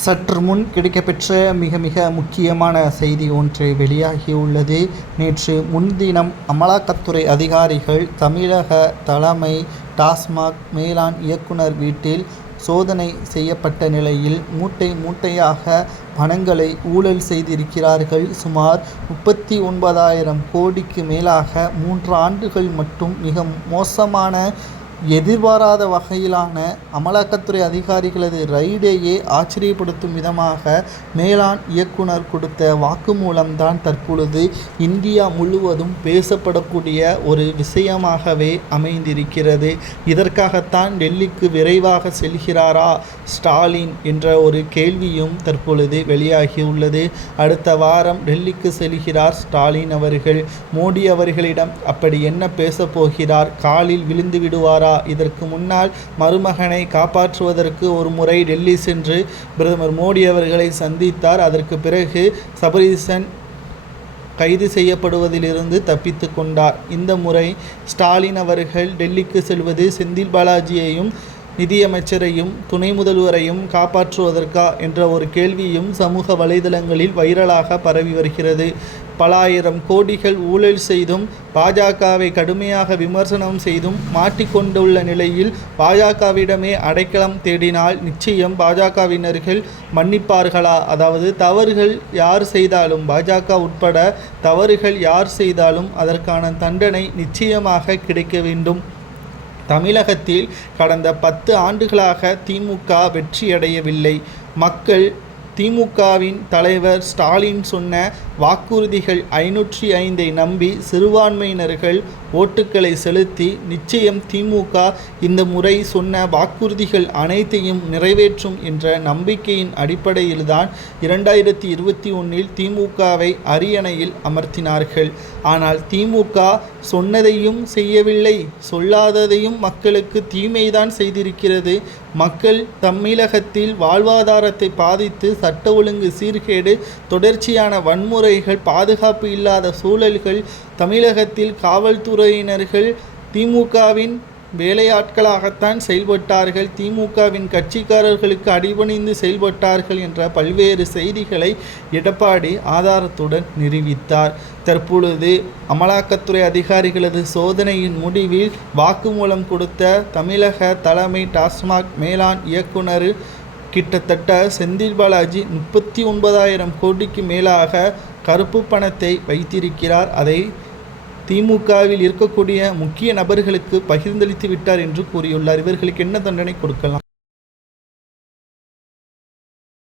சற்று முன் கிடைக்கப்பெற்ற மிக முக்கியமான செய்தி ஒன்று வெளியாகியுள்ளது. நேற்று முன்தினம் அமலாக்கத்துறை அதிகாரிகள் தமிழக தலைமை டாஸ்மாக் மேலாண் இயக்குனர் வீட்டில் சோதனை செய்யப்பட்ட நிலையில் மூட்டையாக பணங்களை ஊழல் செய்திருக்கிறார்கள். சுமார் 39,000 கோடிக்கு மேலாக 3 ஆண்டுகள் மட்டும் மிக மோசமான எதிர்பாராத வகையிலான அமலாக்கத்துறை அதிகாரிகளது ரைடையே ஆச்சரியப்படுத்தும் விதமாக மேலாண் இயக்குனர் கொடுத்த வாக்குமூலம்தான் தற்பொழுது இந்தியா முழுவதும் பேசப்படக்கூடிய ஒரு விஷயமாகவே அமைந்திருக்கிறது. இதற்காகத்தான் டெல்லிக்கு விரைவாக செல்கிறாரா ஸ்டாலின் என்ற ஒரு கேள்வியும் தற்பொழுது வெளியாகியுள்ளது. அடுத்த வாரம் டெல்லிக்கு செல்கிறார் ஸ்டாலின் அவர்கள். மோடி அவர்களிடம் அப்படி என்ன பேசப் போகிறார்? காலில் விழுந்து விடுவாரா? இதற்கு முன்னால் மருமகனை காப்பாற்றுவதற்கு ஒரு முறை டெல்லி சென்று பிரதமர் மோடி அவர்களை சந்தித்தார். அதற்கு பிறகு சபரீசன் கைது செய்யப்படுவதிலிருந்து தப்பித்து கொண்டார். இந்த முறை ஸ்டாலின் அவர்கள் டெல்லிக்கு செல்வது செந்தில் பாலாஜியையும் நிதியமைச்சரையும் துணை முதல்வரையும் காப்பாற்றுவதற்கா என்ற ஒரு கேள்வியும் சமூக வலைதளங்களில் வைரலாக பரவி வருகிறது. பல ஆயிரம் கோடிகள் ஊழல் செய்தும் பாஜகவை கடுமையாக விமர்சனம் செய்தும் மாட்டிக்கொண்டுள்ள நிலையில் பாஜகவிடமே அடைக்கலம் தேடினால் நிச்சயம் பாஜகவினர்கள் மன்னிப்பார்களா? அதாவது தவறுகள் யார் செய்தாலும், பாஜக உட்பட தவறுகள் யார் செய்தாலும் அதற்கான தண்டனை நிச்சயமாக கிடைக்க வேண்டும். தமிழகத்தில் கடந்த 10 ஆண்டுகளாக திமுக வெற்றியடையவில்லை. மக்கள் திமுகவின் தலைவர் ஸ்டாலின் சொன்ன வாக்குறுதிகள் 505ஐ நம்பி சிறுபான்மையினர்கள் ஓட்டுக்களை செலுத்தி நிச்சயம் திமுக இந்த முறை சொன்ன வாக்குறுதிகள் அனைத்தையும் நிறைவேற்றும் என்ற நம்பிக்கையின் அடிப்படையில்தான் 2021இல் திமுகவை அரியணையில் அமர்த்தினார்கள். ஆனால் திமுக சொன்னதையும் செய்யவில்லை, சொல்லாததையும் மக்களுக்கு தீமைதான் செய்திருக்கிறது. மக்கள் தமிழகத்தில் வாழ்வாதாரத்தை பாதித்து சட்ட ஒழுங்கு சீர்கேடு, தொடர்ச்சியான வன்முறைகள், பாதுகாப்பு இல்லாத சூழல்கள், தமிழகத்தில் காவல்துறையினர்கள் திமுகவின் வேலையாட்களாகத்தான் செயல்பட்டார்கள், திமுகவின் கட்சிக்காரர்களுக்கு அடிபணிந்து செயல்பட்டார்கள் என்ற பல்வேறு செய்திகளை எடப்பாடி ஆதாரத்துடன் நிரூபித்தார். தற்பொழுது அமலாக்கத்துறை அதிகாரிகளது சோதனையின் முடிவில் வாக்குமூலம் கொடுத்த தமிழக தலைமை டாஸ்மாக் மேலாண் இயக்குனர் கிட்டத்தட்ட செந்தில் பாலாஜி 39,000 கோடிக்கு மேலாக கருப்பு பணத்தை வைத்திருக்கிறார். அதை திமுகவில் இருக்கக்கூடிய முக்கிய நபர்களுக்கு பகிர்ந்தளித்து விட்டார் என்று கூறியுள்ளார். இவர்களுக்கு என்ன தண்டனை கொடுக்கலாம்?